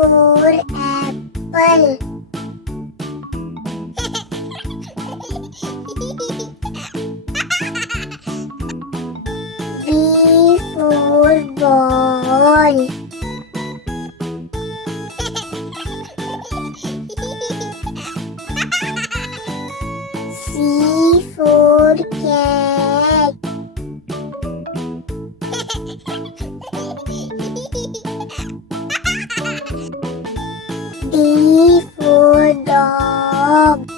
for apple. B for ball. C for cat. D for dog.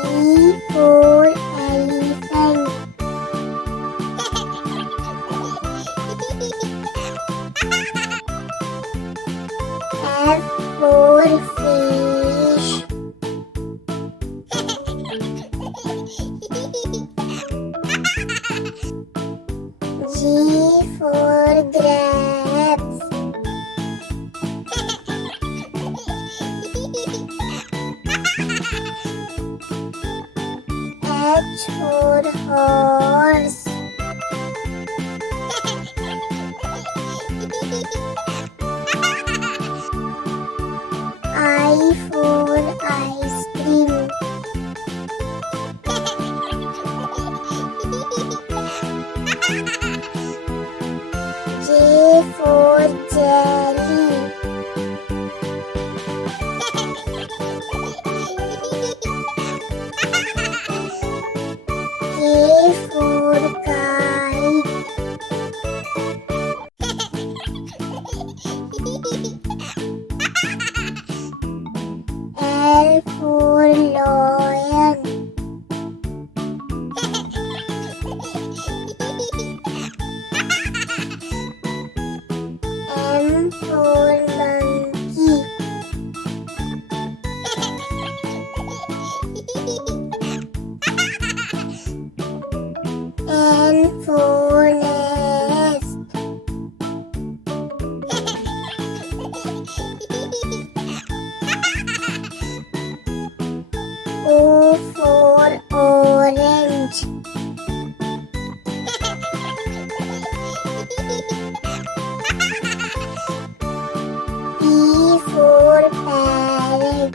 E for elephant. F for fish. G for grapes. H for horse. I for ice cream. J for jelly. K for kite. L for lion. M for monkey. N for nest. O for orange. P for parrot.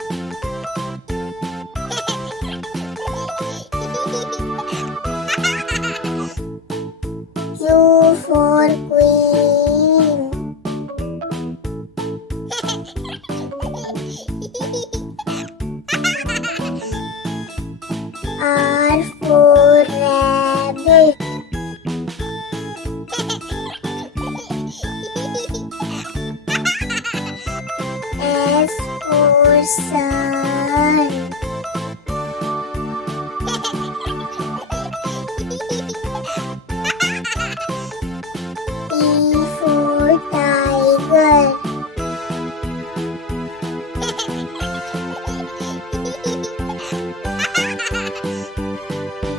Q for queen. R for rabbit. S for sun. T for tiger.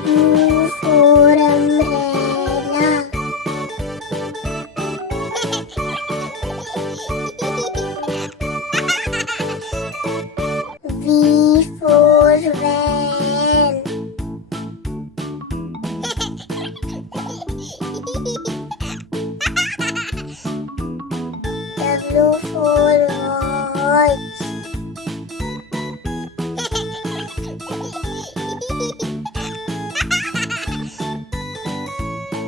U for umbrella. V for van. W for watch.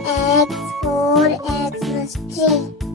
X for Xmas tree.